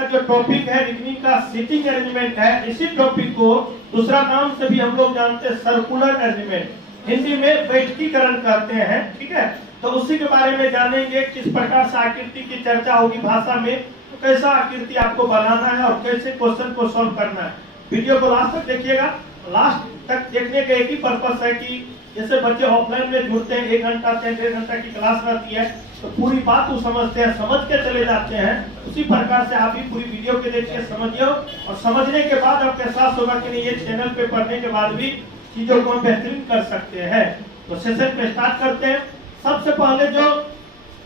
का जो टॉपिक है रिकनिंग का सीटिंग अरेंजमेंट है, इसी टॉपिक को दूसरा नाम से भी हम लोग जानते हैं सर्कुलर अरेंजमेंट, हिंदी में बैठकीकरण कहते हैं। ठीक है, तो उसी के बारे में जानेंगे किस प्रकार से आकृति की चर्चा होगी भाषा में, तो कैसा आकृति आपको बनाना है और कैसे क्वेश्चन को सॉल्व करना है। वीडियो को लास्ट तक देखिएगा। लास्ट तक देखने का एक ही पर्पस है कि जैसे बच्चे ऑफलाइन में जुड़ते हैं 1 घंटा से 1.5 घंटा की क्लास रहती है, तो पूरी बात वो समझते हैं, समझ के चले जाते हैं। उसी प्रकार से आप भी पूरी वीडियो के देख के समझिए और समझने के बाद आपके एहसास होगा कि नहीं ये चैनल पे पढ़ने के बाद भी चीजों को बेहतरीन कर सकते हैं। तो सेशन पे स्टार्ट करते हैं। सबसे पहले जो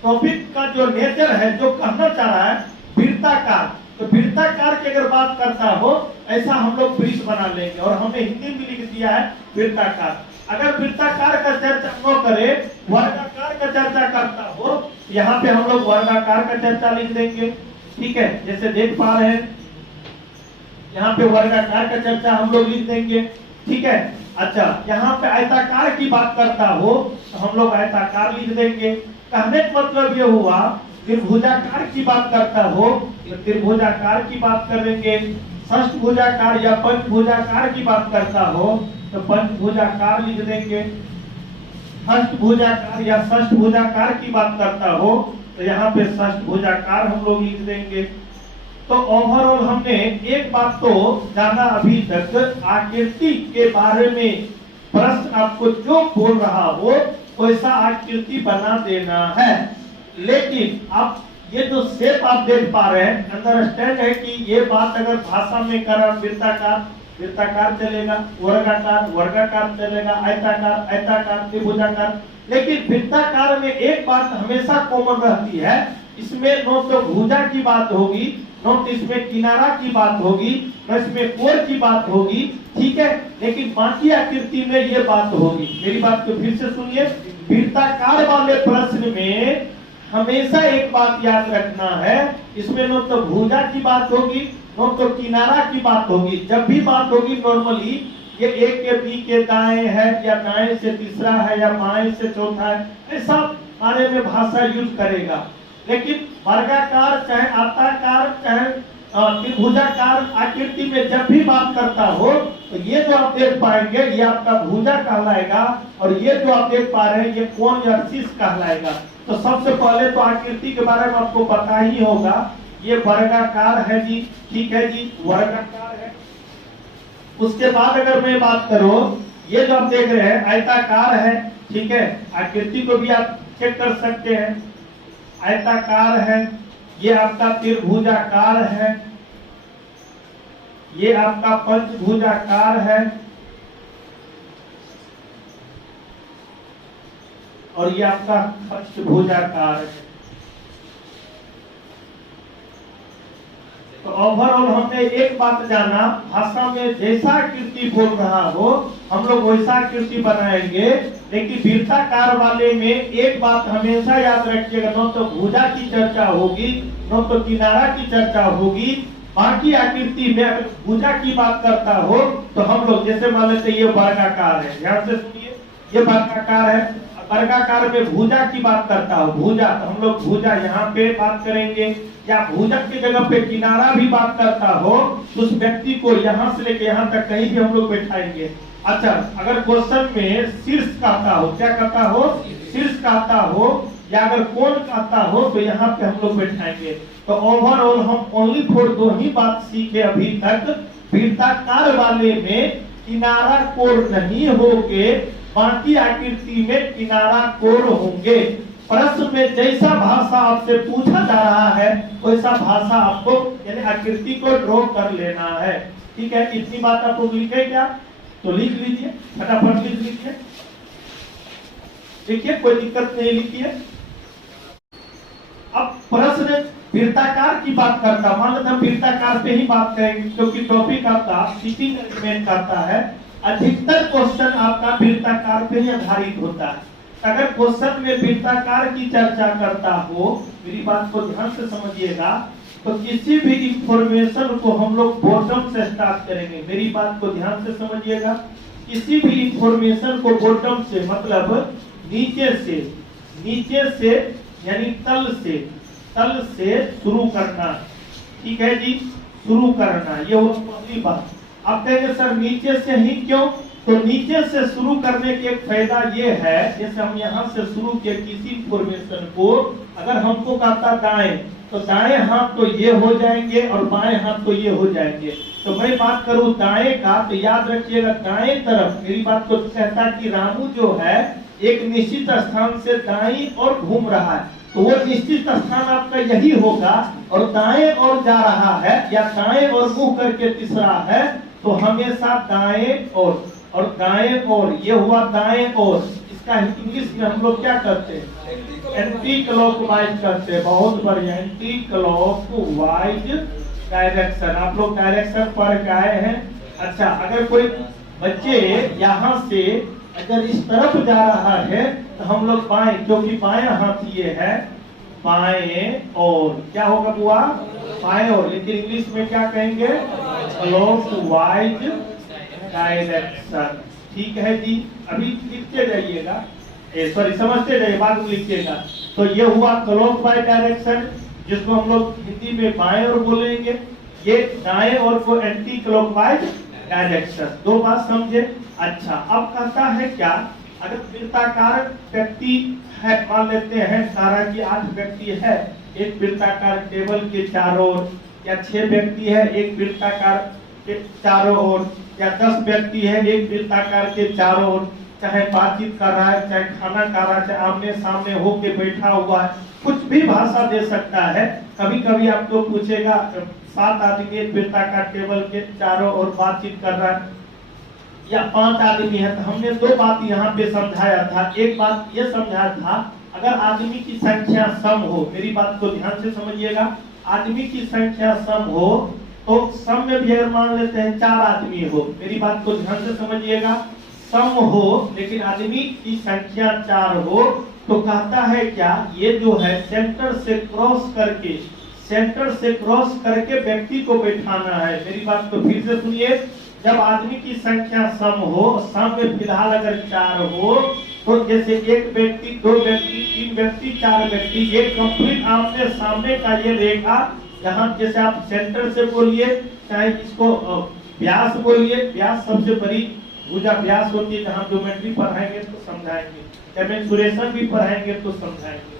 टॉपिक का जो नेचर है, जो कहना चाह रहा है वृत्ताकार, तो वृत्ताकार की अगर बात करता हो ऐसा हम लोग ब्रिज बना लेंगे और हमने हिंदी में लिख दिया है वृत्ताकार। अगर वृत्ताकार का चर्चा न करे, वर्गाकार का चर्चा करता हो, यहाँ पे हम लोग वर्गाकार का चर्चा लिख देंगे। ठीक है, जैसे देख पा रहे हैं यहाँ पे वर्गाकार का चर्चा हम लोग लिख देंगे। ठीक है, अच्छा यहाँ पे आयताकार की बात करता हो तो हम लोग आयताकार लिख देंगे। कहने का मतलब ये हुआ त्रिभुजाकार की बात करता हो तो त्रिभुजाकार की बात करेंगे। षष्ठभुजाकार या पंचभुजाकार की बात करता हो तो पंचभुजाकार लिख देंगे। षष्ठभुजाकार या षष्ठभुजाकार की बात करता हो तो यहाँ पे षष्ठभुजाकार हम लोग लिख देंगे। तो ओवरऑल हमने एक बात तो जाना अभी तक, आकृति के बारे में प्रश्न आपको जो बोल रहा हो वैसा आकृति बना देना है। लेकिन आप ये जो शेप आप देख पा रहे हैं, अंडरस्टैंड है कि ये बात अगर भाषा में करा वृत्ताकार वृत्ताकार चलेगा, वर्गाकार वर्गाकार चलेगा, आयताकार आयताकार, त्रिभुजाकार। लेकिन वृत्ताकार में एक बात हमेशा कॉमन रहती है, इसमें न तो भुजा की बात होगी, न तो इसमें किनारा की बात होगी, न इसमें कोर की बात होगी। ठीक है, लेकिन बाकी आकृति में ये बात होगी। मेरी बात को फिर से सुनिए, वृत्ताकार वाले प्रश्न में हमेशा एक बात याद रखना है, इसमें न तो भुजा की बात होगी न तो किनारा की बात होगी। जब भी बात होगी नॉर्मली ये एक के बी के दाएं है या दाएं से तीसरा है या बाएं से चौथा है, ऐसा बारे में भाषा यूज करेगा। लेकिन वर्गाकार चाहे आयताकार चाहे त्रिभुजाकार आकृति में जब भी बात करता हो तो ये जो आप देख पाएंगे ये आपका भुजा कहलाएगा और ये जो आप देख पा रहे हैं ये कोण या शीर्ष कहलाएगा। तो सबसे पहले तो आकृति के बारे में आपको पता ही होगा, ये वर्गाकार है जी। ठीक है जी, वर्गाकार है। उसके बाद अगर मैं बात करूं, ये जो आप देख रहे हैं आयताकार है। ठीक है, आकृति को भी आप चेक कर सकते हैं, आयताकार है। ये आपका त्रिभुजाकार है, ये आपका पंचभुजाकार है और ये आपका षष्ठभुजाकार है। तो ओवरऑल हमने एक बात जाना, भाषा में जैसा आकृति बोल रहा हो हम लोग वैसा आकृति बनाएंगे। लेकिन वृत्ताकार वाले में एक बात हमेशा याद रखिएगा, न तो भुजा की चर्चा होगी न तो किनारा की चर्चा होगी। बाकी आकृति में अगर भुजा की बात करता हो तो हम लोग जैसे मान लेते ये वर्गाकार है, ध्यान से सुनिए, ये वर्गाकार है। वर्गाकार में भुजा की बात करता हो, भुजा, तो हम लोग भुजा यहाँ पे बात करेंगे। या भुजा की जगह पे किनारा भी बात करता हो तो उस व्यक्ति को यहाँ से लेके यहाँ तक कहीं भी हम लोग बैठाएंगे। अच्छा, अगर क्वेश्चन में शीर्ष कहता हो, क्या कहता हो, शीर्ष कहता हो, या अगर कोण कहता हो तो यहाँ पे हम लोग बैठाएंगे। तो ओवरऑल हम ओनली फॉर दो ही बात सीखे अभी तक, वृत्ताकार वाले में किनारा कोण नहीं होके बाकी आकृति में किनारा कोण होंगे। प्रश्न में जैसा भाषा आपसे पूछा जा रहा है वैसा भाषा आपको यानी आकृति को ड्रॉ कर लेना है। ठीक है, इतनी बात आप लोग लिखे क्या, तो लिख लीजिए, फटाफट लिख लीजिए। देखिए कोई दिक्कत नहीं, लिखिए। अब प्रश्न वृत्ताकार की बात करता, मान लेते हम वृत्ताकार पे ही बात करेंगे क्योंकि टॉपिक आपका सीटिंग अरेंजमेंट करता है। अधिकतर क्वेश्चन आपका वृत्ताकार पे ही आधारित होता है। अगर क्वेश्चन में वृत्ताकार की चर्चा करता हो, मेरी बात को ध्यान से समझिएगा, तो किसी भी इंफॉर्मेशन को हम लोग बॉटम से स्टार्ट करेंगे। मेरी बात को ध्यान से समझिएगा, किसी भी इंफॉर्मेशन को बॉटम से मतलब नीचे से यानी तल से शुरू करना। ठीक है जी, शुरू करना, ये वो पहली बात। अब कहेंगे सर नीचे से ही क्यों? तो नीचे से शुरू करने के एक फायदा ये है, जैसे हम यहाँ से शुरू किए किसी इंफॉर्मेशन को, अगर हमको कहता दाएं, तो दाएं हाथ तो ये हो जाएंगे और बाएं हाथ तो ये हो जाएंगे। तो मैं बात करूं दाएं का, तो याद रखिएगा दाएं तरफ मेरी बात को कहता कि रामू जो है एक निश्चित स्थान से दाएं और घूम रहा है, तो वो निश्चित स्थान आपका यही होगा, और दाएं और जा रहा है या दाएं और मुंह करके तीसरा है, तो हमेशा दाएं और दाएं और, ये हुआ दाएं और। इसका इंग्लिश में हम लोग क्या करते हैं? एंटी क्लॉकवाइज करते हैं। बहुत बढ़िया, एंटी क्लॉकवाइज डायरेक्शन। आप लोग डायरेक्शन पढ़ के आए हैं। अच्छा, अगर कोई बच्चे यहाँ से अगर इस तरफ जा रहा है तो हम लोग बाएं, क्योंकि बाएं हाथ ये है, बाएं और क्या होगा बुआ? बाएं और। लेकिन इंग्लिश में क्या कहेंगे? Clockwise direction. ठीक है जी, अभी लिखते जाइएगा, सॉरी समझते जाइए, बाद में लिखिएगा। तो ये हुआ क्लॉकवाइज डायरेक्शन, जिसको हम लोग हिंदी में बाएं और बोलेंगे। ये दाएं और को एंटी क्लॉकवाइज डायरेक्शन। दो बात समझे? अच्छा, अब कहता है क्या, अगर वृत्ताकार व्यक्ति है, मान लेते हैं सारा की 8 व्यक्ति है एक वृत्ताकार टेबल के चारों ओर, या 6 व्यक्ति है एक वृत्ताकार के चारों ओर, या 10 व्यक्ति है एक वृत्ताकार के चारों ओर, चाहे बातचीत कर रहा है, चाहे खाना खा रहा है, चाहे आमने सामने होके बैठा हुआ है, कुछ भी भाषा दे सकता है। कभी कभी आपको पूछेगा 7 आदमी एक वृत्ताकार टेबल के चारों ओर बातचीत कर रहा है, या 5 आदमी है, तो हमने 2 बात यहाँ पे समझाया था। एक बात ये समझाया था, अगर आदमी की संख्या सम हो, मेरी बात को ध्यान से समझिएगा, आदमी की संख्या सम हो, तो सम में भी अगर मान लेते हैं 4 आदमी हो, मेरी बात को ध्यान से समझिएगा, सम हो लेकिन आदमी की संख्या 4 हो, तो कहता है क्या, ये जो है सेंटर से क्रॉस करके व्यक्ति को बैठाना है। मेरी बात को फिर से सुनिए, जब आदमी की संख्या सम हो, सम में फिलहाल अगर 4 हो, तो जैसे 1 व्यक्ति, 2 व्यक्ति, 3 व्यक्ति, 4 व्यक्ति, ये कंप्लीट आमने सामने का ये रेखा, जहाँ जैसे आप सेंटर से बोलिए, चाहे इसको व्यास बोलिए, व्यास सबसे बड़ी भुजा व्यास होती है, जहाँ ज्योमेट्री पढ़ाएंगे तो समझाएंगे, मेंसुरेशन भी पढ़ाएंगे तो समझाएंगे।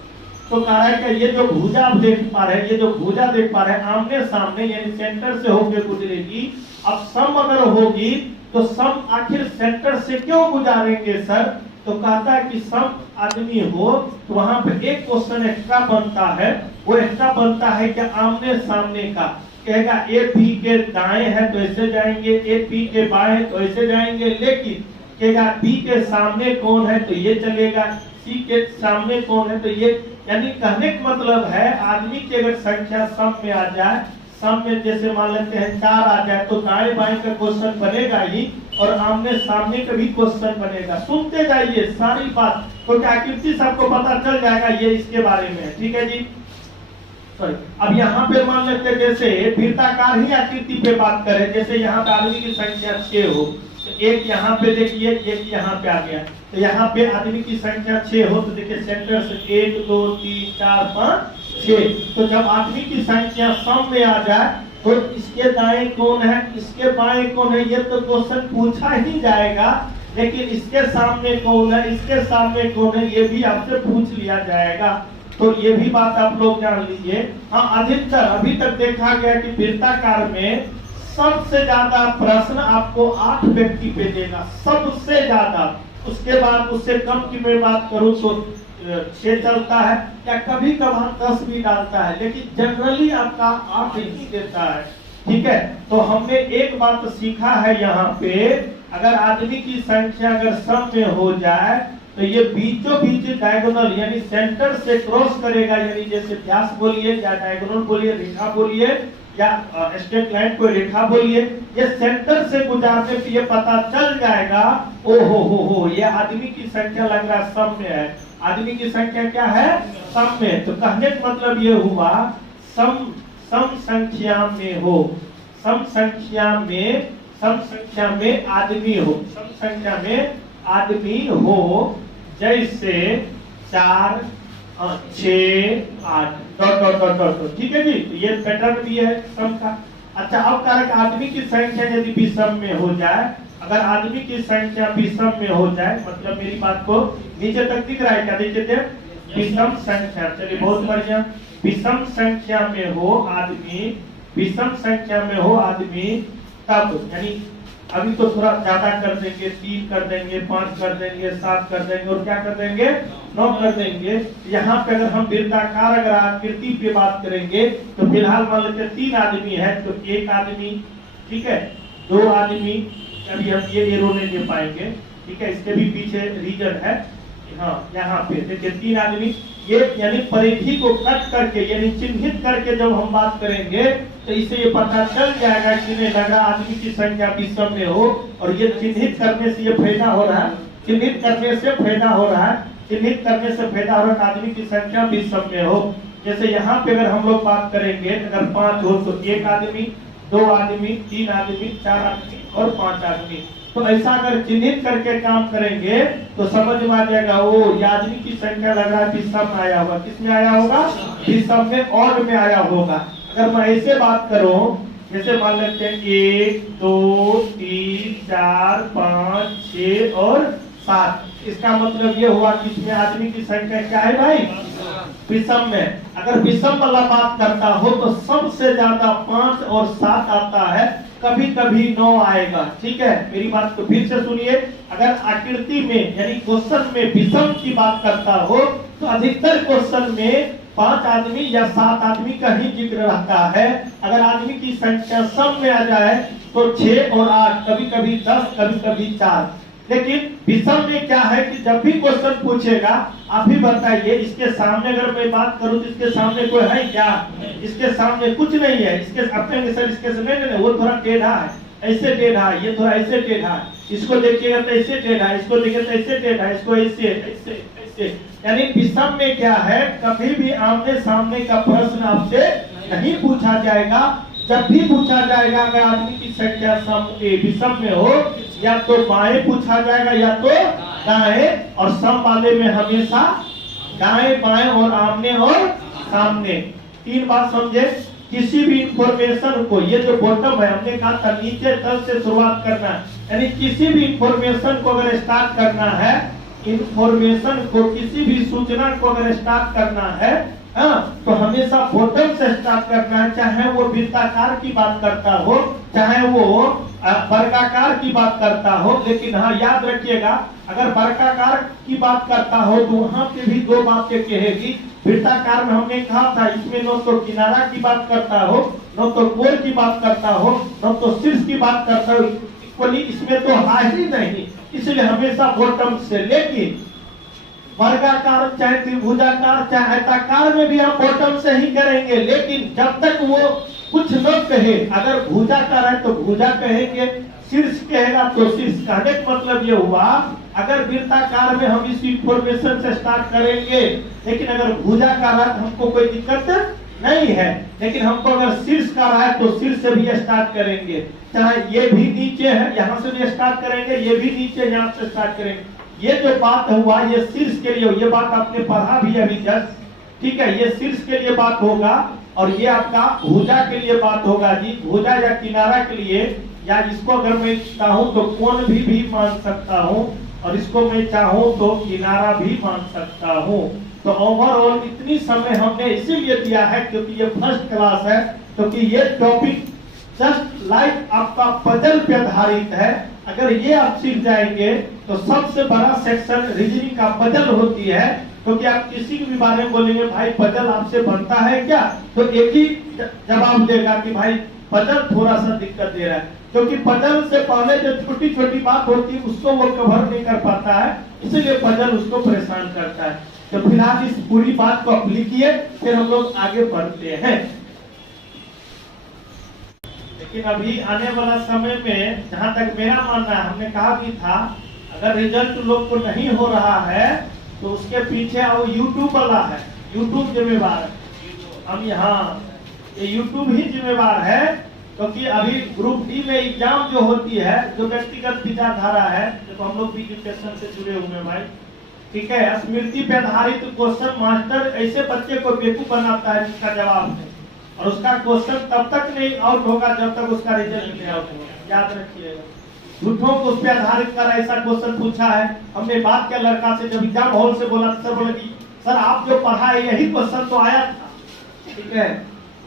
तो कहा है कि ये जो भुजा आप देख पा रहे हैं, ये जो भुजा देख पा रहे हैं आमने सामने, यानी सेंटर से होकर गुजरेगी। अब सम अगर होगी तो सम आखिर सेंटर से क्यों गुजारेंगे सर? तो कहता है कि सम आदमी हो तो वहां पे एक क्वेश्चन एक्स्ट्रा बनता है, वो एक्स्ट्रा बनता है कि आमने सामने का। कहेगा ए बी के दाएं है तो ऐसे जाएंगे, ए बी के बाएं है तो ऐसे जाएंगे, लेकिन कहेगा बी के सामने कौन है तो ये चलेगा, सी के सामने कौन है तो ये। यानी कहने का मतलब है आदमी की अगर संख्या सम में आ जाए, सम में जैसे मान लेते हैं 4 आ जाए, तो दाएं बाएं का क्वेश्चन बनेगा ही, और आमने सामने का भी क्वेश्चन बनेगा। सुनते जाइए सारी बात, तो क्या आकृति से आपको पता चल जाएगा ये इसके बारे में है। ठीक है जी, सॉरी। अब यहाँ पे मान लेते हैं जैसे वृत्ताकार ही आकृति पे बात करें, जैसे यहाँ पे आदमी की संख्या 6 हो, तो एक यहाँ पे देखिए, एक यहाँ पे आ गया, तो यहाँ पे आदमी की संख्या 6 हो, तो देखिए सेंटर से 1 2 3 4 5 6। तो जब आदमी की संख्या सम में आ जाए तो इसके दाएं कौन है, इसके बाएं कौन है, ये तो क्वेश्चन पूछा ही जाएगा, लेकिन इसके सामने कौन है, इसके सामने कौन है, ये भी आपसे पूछ लिया जाएगा। तो ये भी बात आप लोग जान लीजिए। हाँ, अधिकतर अभी तक देखा गया कि वृत्ताकार में सबसे ज्यादा प्रश्न आपको 8 व्यक्ति पे देगा, सबसे ज्यादा। उसके बाद उससे कम की मैं बात करूं तो 6 चलता है, या कभी कभार 10 भी डालता है, लेकिन जनरली आपका 8 ही देता है। ठीक है, तो हमने एक बात सीखा है यहाँ पे, अगर आदमी की संख्या अगर सम में हो जाए तो ये बीचों बीच डायगोनल यानी सेंटर से क्रॉस करेगा, यानी जैसे व्यास बोलिए या डायगोनल बोलिए, रेखा बोलिए या स्ट्रेट लाइन को रेखा बोलिए, ये सेंटर से गुजारने पे ये पता चल जाएगा, ओ हो ये आदमी की संख्या लग रहा है सम में है। आदमी की संख्या क्या है? सम में। तो कहने का मतलब ये हुआ सम संख्या में हो, सम संख्या में आदमी हो, सम संख्या में आदमी हो, जैसे 4 6 8। डॉट डॉट डॉट डॉट, ठीक है जी। तो ये पैटर्न भी है सम का। अच्छा, अब कारक आदमी की संख्या यदि विषम में हो जाए, अगर आदमी की संख्या विषम में हो जाए, मतलब मेरी बात को नीचे तक दिख रहा है क्या? देखिए थे विषम संख्या, चलिए बहुत बढ़िया। विषम संख्या में हो आदमी, विषम संख्या में हो आदमी, तब यानी अभी तो थोड़ा ज्यादा कर देंगे, 3 कर देंगे, 5 कर देंगे, 7 कर देंगे और क्या कर देंगे, 9 कर देंगे। यहाँ पे अगर हम वृत्ताकार अगर आकृति पे बात करेंगे तो फिलहाल मान लेते 3 आदमी है, तो 1 आदमी, ठीक है, 2 आदमी, अभी हम ये एरो नहीं दे पाएंगे, ठीक है, इसके भी पीछे रीजन है। हाँ, यहाँ पे देखिए 3 आदमी, ये यानी परिधि को कट करके यानी चिन्हित करके जब हम बात करेंगे तो इससे ये पता चल जाएगा कि लगा आदमी की संख्या विषम में हो, और ये चिन्हित करने से ये फायदा हो रहा है, चिन्हित करने से फायदा हो रहा है, चिन्हित करने से फायदा हो रहा है आदमी की संख्या विषम में हो। जैसे यहाँ पे अगर हम लोग बात करेंगे, अगर 5 हो तो 1 आदमी, 2 आदमी, 3 आदमी, 4 आदमी और 5 आदमी। तो ऐसा अगर चिन्हित करके काम करेंगे तो समझ में आ जाएगा, वो ये आदमी की संख्या लग रहा है विषम में आया होगा। किसमें आया होगा? विषम में, और में आया होगा। अगर मैं ऐसे बात करूं, जैसे मान लेते हैं 1 2 3 4 5 6 और 7, इसका मतलब ये हुआ कि इसमें आदमी की संख्या क्या है भाई? विषम में। अगर विषम वाला बात करता हो तो सबसे ज्यादा 5 और 7 आता है, कभी कभी 9 आएगा, ठीक है। मेरी बात को फिर से सुनिए, अगर आकृति में यानी क्वेश्चन में विषम की बात करता हो तो अधिकतर क्वेश्चन में 5 आदमी या 7 आदमी का ही जिक्र रहता है। अगर आदमी की संख्या सम में आ जाए तो 6 और 8, कभी कभी 10, कभी कभी 4। लेकिन विषम में क्या है कि जब भी क्वेश्चन पूछेगा, आप ही बताइए, इसके सामने अगर मैं बात करूं तो इसके सामने कोई है क्या? इसके सामने कुछ नहीं है। इसके अपने सर इसके नहीं, वो थोड़ा टेढ़ा है, ऐसे टेढ़ा है, ये थोड़ा ऐसे टेढ़ा है, इसको देखिएगा तो ऐसे टेढ़ा है, इसको देखिएगा तो ऐसे टेढ़ा है, इसको ऐसे ऐसे ऐसे। यानी विषम में क्या है, कभी भी आमने सामने का प्रश्न आपसे नहीं पूछा जाएगा। जब भी पूछा जाएगा अगर आदमी की संख्या विषम में हो, या तो बाएं पूछा जाएगा या तो दाएं, और सम वाले में हमेशा दाएं बाएं और आमने और सामने। 3 बात समझे। किसी भी इंफॉर्मेशन को, ये जो बॉटम है हमने कहा था नीचे तल से शुरुआत करना है, यानी किसी भी इंफॉर्मेशन को अगर स्टार्ट करना है, इंफॉर्मेशन को, किसी भी सूचना को अगर स्टार्ट करना है, हाँ, तो हमेशा बॉटम से स्टार्ट करना है। चाहे वो वृत्ताकार की बात करता हो, चाहे वो वर्गाकार की बात करता हो। लेकिन हाँ, याद रखिएगा, अगर वर्गाकार की बात करता हो तो वहां पे भी 2 बातें कहेगी। वृत्ताकार में हमने कहा था इसमें न तो किनारा की बात करता हो, न तो कोण की बात करता हो, न तो शीर्ष की बात करता हो, इक्वली इसमें तो है ही नहीं। इसलिए हमेशा बॉटम से, लेकिन वर्गाकार चाहे त्रिभुजाकार चाहे आयताकार में भी हम बॉटम से ही करेंगे। लेकिन जब तक वो कुछ न कहे, अगर भुजाकार है तो भुजा कहेंगे, शीर्ष कहेगा तो शीर्ष। कहने का मतलब ये हुआ, अगर वृत्ताकार में हम इस इंफॉर्मेशन से स्टार्ट करेंगे, लेकिन अगर भुजाकार है तो हमको कोई दिक्कत नहीं है। लेकिन हमको अगर शीर्ष का रहा है तो शीर्ष से भी स्टार्ट करेंगे। चाहे ये भी नीचे है, यहाँ से भी स्टार्ट करेंगे, ये भी नीचे, यहाँ से स्टार्ट करेंगे। ये जो बात हुआ ये शीर्ष के लिए, ये बात आपने पढ़ा भी अभी जस्ट, ठीक है। ये शीर्ष के लिए बात होगा, और ये आपका भुजा के लिए बात होगा जी। भुजा या किनारा के लिए, या इसको अगर मैं चाहूँ तो कोण भी मान सकता हूँ, और इसको मैं चाहूँ तो किनारा भी मान सकता हूँ। तो ओवरऑल इतनी समय हमने इसीलिए दिया है क्योंकि ये फर्स्ट क्लास है, क्योंकि ये टॉपिक जस्ट लाइक आपका पजल पे आधारित है। अगर ये आप सीख जाएंगे तो सबसे बड़ा सेक्शन रीजनिंग का पजल होती है। क्योंकि आप किसी भी बारे में बोलेंगे भाई पजल आपसे बनता है क्या, तो एक ही जवाब देगा कि भाई पजल थोड़ा सा दिक्कत दे रहा है। क्योंकि पजल से पहले जो छोटी छोटी बात होती है उसको वो कवर नहीं कर पाता है, इसलिए पजल उसको परेशान करता है। तो फिलहाल इस पूरी बात को आप लिखिए, फिर हम लोग आगे बढ़ते हैं। लेकिन अभी आने वाला समय में जहां तक मेरा मानना है, हमने कहा भी था अगर रिजल्ट लोग को नहीं हो रहा है तो उसके पीछे वो यूट्यूब वाला है, यूट्यूब जिम्मेवार है। हम यहाँ ये यूट्यूब ही जिम्मेवार है, क्योंकि अभी ग्रुप डी में एग्जाम जो होती है, जो व्यक्तिगत विचारधारा है, जब हम लोग भी एजुकेशन से जुड़े हुए हैं भाई, ठीक है, स्मृति पे आधारित क्वेश्चन मास्टर ऐसे बच्चे को बेवकूफ बनाता है जिसका जवाब नहीं, और उसका क्वेश्चन तब तक नहीं आउट होगा जब तक उसका रिजल्ट नहीं आउट होगा, याद रखिएगा। झूठों को उस पे आधारित कर ऐसा क्वेश्चन पूछा है। हमने बात किया लड़का से, जब एग्जाम हॉल से बोला, सर बोला कि सर आप जो पढ़ा है यही क्वेश्चन तो आया था, ठीक है,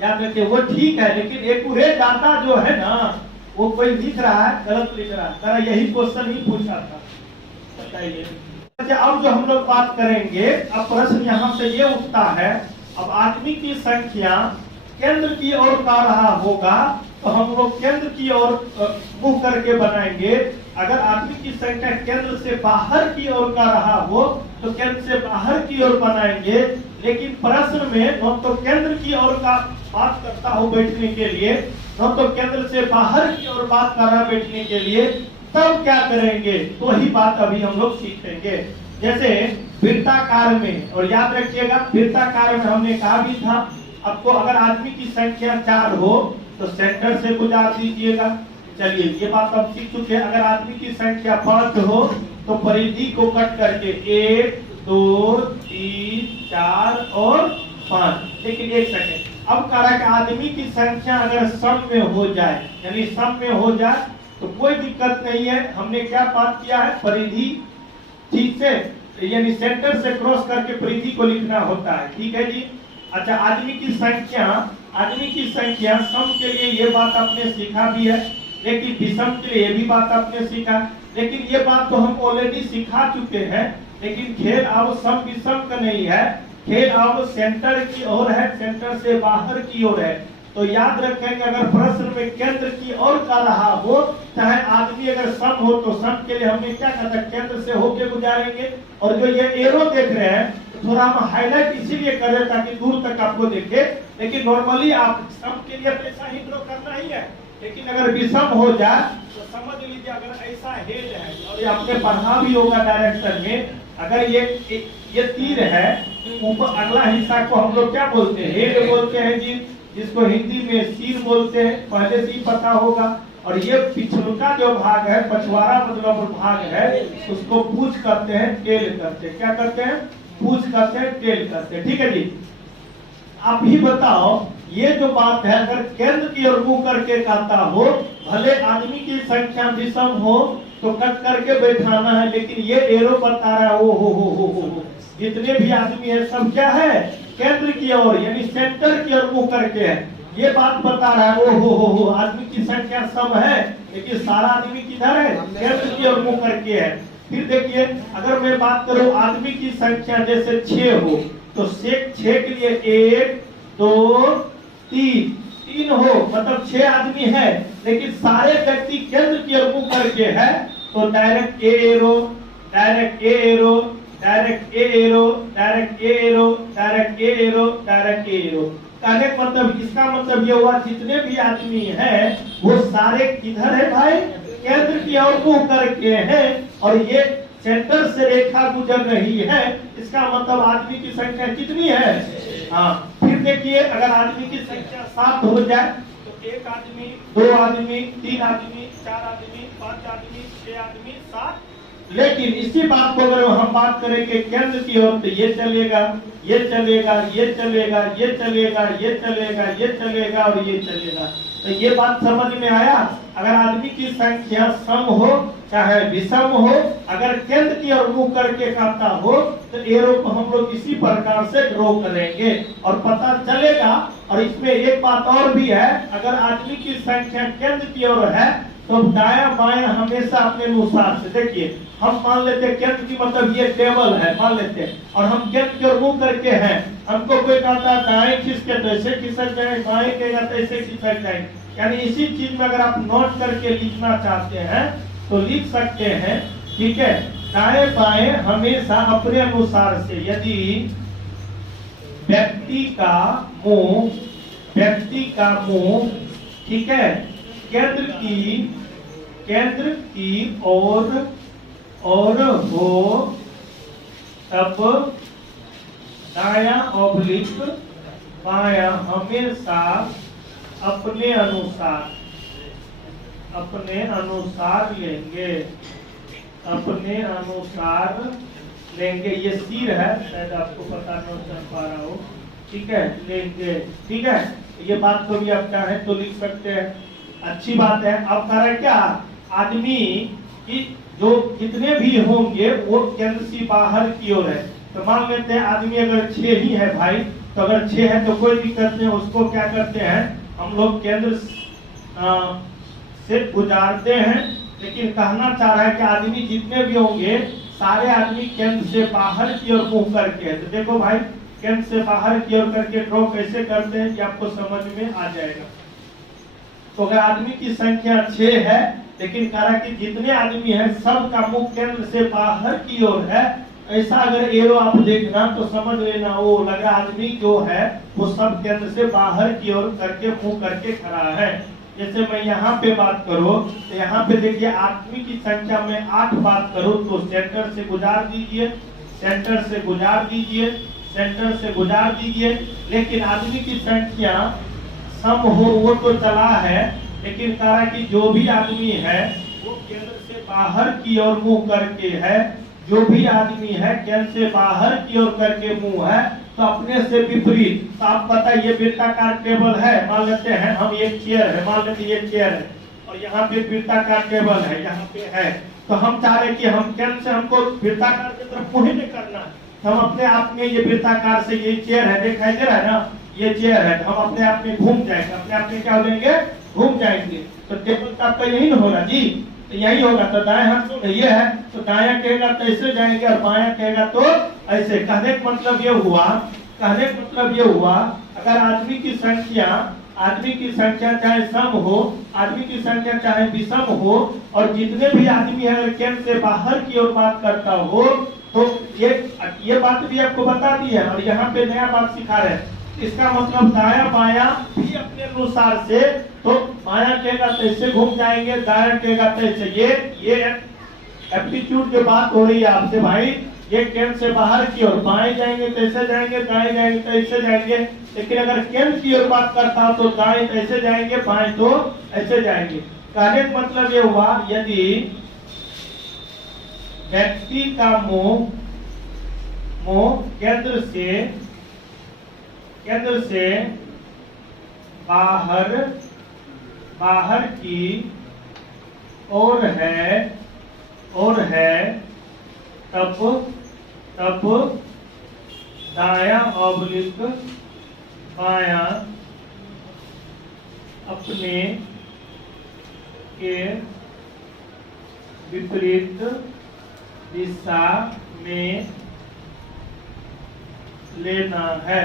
याद रखिए। वो ठीक है, लेकिन एक्यूरेट डाटा जो है ना, वो कोई लिख रहा है गलत लिख रहा है, तरह यही क्वेश्चन ही पूछा था, बताइए। अब जो हम लोग बात करेंगे, अब प्रश्न यहाँ से ये उठता है, अब आदमी की संख्या केंद्र की ओर का रहा होगा तो हम लोग केंद्र की ओर मुंह करके बनाएंगे। अगर आदमी की संख्या केंद्र से बाहर की ओर का रहा हो तो केंद्र से बाहर की ओर बनाएंगे। लेकिन प्रश्न में न तो केंद्र की ओर का बात करता हो बैठने के लिए, न तो केंद्र से बाहर की ओर बात कर रहा बैठने के लिए, तब क्या करेंगे, तो ही बात अभी हम लोग सीखेंगे। जैसे वृत्ताकार में, और याद रखिएगा वृत्ताकार में हमने कहा भी था, आपको अगर आदमी की संख्या 4 हो तो सेंटर से गुजार दीजिएगा। चलिए ये बात हम सीख चुके हैं। अगर आदमी की संख्या 5 हो तो परिधि को कट करके 1 2 3 4 और 5। लेकिन एक सेकंड, अब कह रहा है कि आदमी की संख्या अगर सम में हो जाए, यानी सम में हो जाए तो कोई दिक्कत नहीं है। हमने क्या बात किया है, परिधि ठीक से, यानी सेंटर से क्रॉस करके परिधि को लिखना होता है, ठीक है जी। अच्छा, आदमी की संख्या सम के लिए ये बात आपने सीखा भी है, लेकिन विषम के लिए ये भी बात आपने सीखा। लेकिन ये बात तो हम ऑलरेडी सिखा चुके हैं। लेकिन खेल अब सम विषम का नहीं है, खेल अब सेंटर की ओर है, सेंटर से बाहर की ओर है। तो याद रखेंगे, अगर प्रश्न में केंद्र की ओर का रहा हो, चाहे आदमी अगर सम हो तो सम के लिए हमने क्या कहा था, केंद्र से होके गुजारेंगे। और जो ये एरो देख रहे हैं थोड़ा हम हाईलाइट इसीलिए कर रहे हैं ताकि दूर तक आपको दिखे। लेकिन नॉर्मली आप सम के लिए ऐसा ही ड्रॉ करना ही है। लेकिन अगर विषम हो जाए तो समझ लीजिए, अगर ऐसा हेड है, और ये आपने पढ़ा भी होगा डायरेक्शन में, अगर ये तीर है, ऊपर अगला हिस्सा को हम लोग क्या बोलते हैं, हेड बोलते हैं जी, जिसको हिंदी में सिर बोलते हैं, पहले से ही पता होगा। और ये पिछलका जो भाग है, पछवाड़ा मतलब भाग है, उसको पूंछ करते हैं, टेल करते हैं। क्या करते हैं, पूंछ करते हैं, टेल करते हैं, ठीक है जी। आप ही बताओ, ये जो बात है, अगर केंद्र की ओर मुंह करके कहता हो, भले आदमी की संख्या विषम हो तो कट करके बैठाना है, लेकिन ये एरो बता रहा है हो, जितने भी आदमी है सब क्या है, केंद्र की ओर यानी सेंटर की ओर मुंह करके है। ये बात बता रहा है हो, आदमी की संख्या सम है, लेकिन सारा आदमी किधर है, केंद्र की ओर मुंह करके है। फिर देखिए, अगर मैं बात करूं आदमी की संख्या जैसे 6 हो तो 6 के लिए 1 2 3 हो, मतलब 6 आदमी है, लेकिन सारे व्यक्ति केंद्र की ओर मुंह करके है, तो डायरेक्ट ए एरो, डायरेक्ट ए एरो, डायरेक्ट ए एरो, डायरेक्ट ए एरो, डायरेक्ट ए एरो, डायरेक्ट ए एरो। कहने का मतलब, इसका मतलब ये हुआ जितने भी आदमी है वो सारे किधर है भाई, केंद्र की ओर मुंह करके है, और ये सेंटर से रेखा गुजर रही है। इसका मतलब आदमी की संख्या कितनी है, हाँ। फिर देखिए, अगर आदमी की संख्या 7 हो जाए तो 1 आदमी, 2 आदमी, 3 आदमी, 4 आदमी, 5 आदमी, 6 आदमी, 7। लेकिन इसी बात को अगर हम बात करेंगे केंद्र की ओर, तो ये चलेगा, ये चलेगा, ये चलेगा, ये चलेगा, ये चलेगा, ये चलेगा और ये चलेगा। तो ये बात समझ में आया। अगर आदमी की संख्या सम हो चाहे विषम हो, अगर केंद्र की ओर मुंह करके कहता हो तो एरो को हम लोग इसी प्रकार से ड्रॉ करेंगे और पता चलेगा। और इसमें एक बात और भी है, अगर आदमी की संख्या केंद्र की ओर है तो दाया बाया हमेशा अपने अनुसार से, देखिए हम मान लेते हैं केंद्र की मतलब ये टेबल है मान लेते हैं, और हम केंद्र की ओर मुंह करके हैं। हमको कोई कहता है दाएं खिसके तो ऐसे खिसक जाए, बाएं कहेगा तो ऐसे खिसक जाए। यानी इसी चीज में अगर आप नोट करके लिखना चाहते हैं तो लिख सकते हैं, ठीक है। दाएं बाएं हमेशा अपने अनुसार से, यदि व्यक्ति का मुंह ठीक है केंद्र की ओर हो, तब दाया ऑब्लिक बाया हमेशा अपने अनुसार लेंगे, अपने अनुसार लेंगे, ये सिर है, शायद आपको पता न चल पा रहा हो, ठीक है, लेंगे, ठीक है। ये बात को भी आप चाहे तो लिख सकते हैं, अच्छी बात है। अब कह रहे क्या, आदमी की जो जितने भी होंगे वो केंद्र से बाहर की ओर है। तो मान लेते हैं आदमी अगर 6 ही है भाई, तो अगर 6 है तो कोई दिक्कत नहीं, उसको क्या करते हैं हम लोग केंद्र से गुजारते हैं। लेकिन कहना चाह रहा है कि आदमी जितने भी होंगे सारे आदमी केंद्र से बाहर की ओर मुंह करके है। तो देखो भाई, केंद्र से बाहर की ओर करके ड्रॉ कैसे करते हैं कि आपको समझ में आ जाएगा। तो अगर आदमी की संख्या 6 है, लेकिन कह रहा कि जितने आदमी हैं सबका मुंह केंद्र से बाहर की ओर है, ऐसा अगर एरो आप देखना तो समझ लेना वो लगा आदमी जो है वो सब केंद्र से बाहर की ओर करके मुंह करके खड़ा है। जैसे मैं यहाँ पे बात करूँ तो यहाँ पे देखिए आदमी की संख्या में 8 बात करूँ तो सेंटर से गुजार दीजिए, सेंटर से गुजार दीजिए, सेंटर से गुजार दीजिए। लेकिन आदमी की संख्या सम हो वो तो चला है, लेकिन कहा कि जो भी आदमी है वो केंद्र से बाहर की ओर मुंह करके है। जो भी आदमी है केंद्र से बाहर की ओर करके मुंह है, तो अपने से विपरीत। तो आप पता ये वृत्ताकार टेबल है, मान लेते हैं हम एक चेयर है, मान लेते ये चेयर है और यहाँ पे वृत्ताकार टेबल है, यहाँ पे है। तो हम चाह रहे कि हम केंद्र से हमको वृत्ताकार की तरफ मुंह नहीं करना है, तो हम अपने आप में ये वृत्ताकार से ये चेयर है, दिखाई दे रहा है ना, ये चेयर है, तो हम अपने आप में घूम जाएंगे, अपने आप में क्या हो जाएंगे, घूम जाएंगे। तो टेबल का आपका यही ना होगा जी, तो यही होगा। तो दाएं हाथ तो ये है, तो दायां कहेगा तो ऐसे जाएंगे और बायां कहेगा तो ऐसे। कहने का मतलब ये हुआ, कहने का मतलब ये हुआ, अगर आदमी की संख्या चाहे सम हो, आदमी की संख्या चाहे विषम हो, और जितने भी आदमी है अगर केंद्र से बाहर की ओर बात करता हो, तो ये बात भी आपको बता दी है। और यहाँ पे नया बात सिखा रहे हैं, इसका मतलब दाया बाया भी अपने अनुसार से, तो बाया कहेगा तो ऐसे घूम जाएंगे, दाया कहेगा तो ऐसे। ये एप्टीट्यूड जो बात हो रही है आपसे भाई, ये केंद्र से बाहर की ओर बाएं जाएंगे तो ऐसे जाएंगे, दाएं जाएंगे तो ऐसे जाएंगे। लेकिन अगर केंद्र की ओर बात करता तो दाएं तो ऐसे जाएंगे, बाएं तो ऐसे जाएंगे। कहने का मतलब ये हुआ, यदि व्यक्ति का मुंह केंद्र से बाहर की ओर है, तब दायां ऑब्लिक बायां अपने के विपरीत दिशा में लेना है।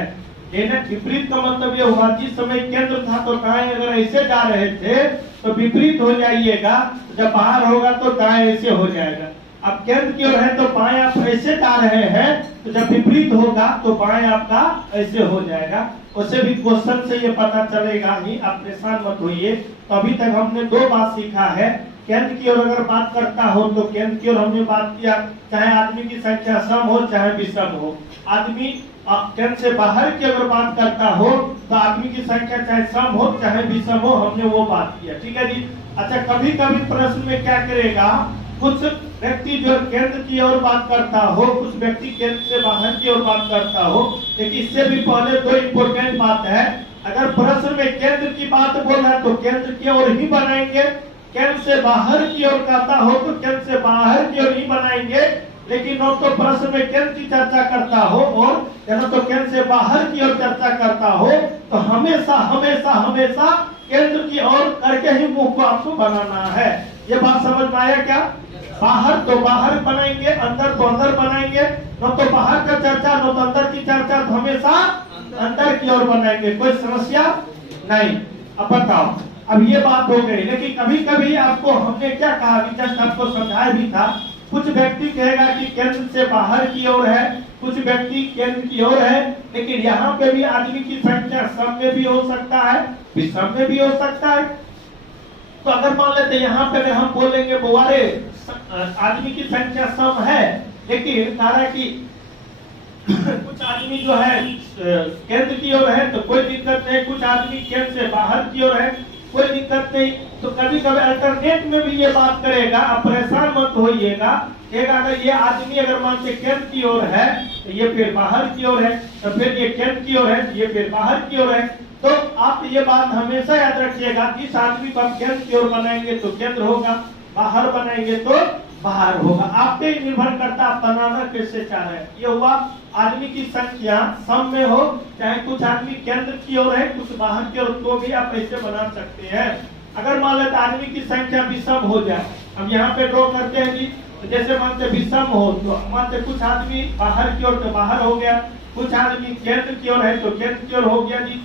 लेना विपरीत का मतलब ये हुआ, जिस समय केंद्र था तो दाएं अगर ऐसे जा रहे थे तो विपरीत हो जाइएगा, जब बाहर होगा तो दाएं ऐसे हो जाएगा। अब केंद्र की ओर है तो बाएं आप ऐसे जा रहे हैं, तो जब विपरीत होगा तो बाएं आपका ऐसे हो जाएगा। उसे भी क्वेश्चन से ये पता चलेगा ही, आप परेशान मत होइए। तो अभी तक हमने 2 बात सीखा है। केंद्र की ओर अगर बात करता हो तो केंद्र की ओर हमने बात किया, चाहे आदमी की संख्या सम हो चाहे विषम हो। आदमी केंद्र से बाहर की अगर बात करता हो तो आदमी की संख्या चाहे सम हो चाहे विषम हो, हमने वो बात किया, ठीक है जी। अच्छा, कभी कभी प्रश्न में क्या करेगा, कुछ व्यक्ति जो केंद्र की ओर बात करता हो, कुछ व्यक्ति केंद्र से बाहर की ओर बात करता हो। लेकिन इससे भी पहले 2 इम्पोर्टेंट बात है। अगर प्रश्न में केंद्र की बात बोल रहा है तो केंद्र की ओर ही बनाएंगे, केंद्र से बाहर की ओर कहता हो तो केंद्र से बाहर की ओर ही बनाएंगे। लेकिन न तो प्रश्न में केंद्र की चर्चा करता हो और न तो केंद्र से बाहर की ओर चर्चा करता हो, तो हमेशा हमेशा हमेशा केंद्र की ओर करके ही मुंह को आपको बनाना है। ये बात समझ में आया क्या? बाहर तो बाहर बनाएंगे, अंदर तो अंदर बनाएंगे। न तो बाहर का चर्चा न तो अंदर की चर्चा, तो हमेशा अंदर की ओर बनाएंगे, कोई समस्या नहीं। अब बताओ, अब ये बात हो गई। लेकिन कभी कभी आपको हमने क्या कहा, जस्ट आपको समझाया भी था, कुछ व्यक्ति कहेगा कि केंद्र से बाहर की ओर है, कुछ व्यक्ति केंद्र की ओर है। लेकिन यहाँ पे भी आदमी की संख्या सम में भी हो सकता है, विषम में भी हो सकता है। तो अगर मान लेते यहाँ पे अगर हम बोलेंगे बुआरे आदमी की संख्या सम है, लेकिन कह रहा कि कुछ आदमी जो है केंद्र की ओर है तो कोई दिक्कत नहीं, कुछ आदमी केंद्र से बाहर की ओर है कोई दिक्कत नहीं। नहीं। तो कभी कभी अल्टरनेट में भी ये बात करेगा, आप परेशान मत होइएगा। अगर ये आदमी अगर मान के केंद्र की ओर है तो ये फिर बाहर की ओर है, तो फिर ये केंद्र की ओर है तो ये फिर बाहर की ओर है। तो आप ये बात हमेशा याद रखिएगा, इस आदमी को आप केंद्र की ओर बनाएंगे तो केंद्र होगा, बाहर बनाएंगे तो बाहर होगा। आप पे निर्भर करता आप बनाना कैसे चाह रहे हैं। ये हुआ आदमी की संख्या सम में हो, चाहे कुछ आदमी केंद्र की ओर है कुछ बाहर की ओर, तो भी आप ऐसे बना सकते हैं। अगर मान लेते आदमी की संख्या विषम हो जाए, हम यहाँ पे ड्रॉ करते हैं जी, तो जैसे मानते विषम हो तो मानते कुछ आदमी बाहर की ओर तो बाहर हो गया, कुछ आदमी केंद्र की ओर है तो केंद्र की ओर हो गया जी।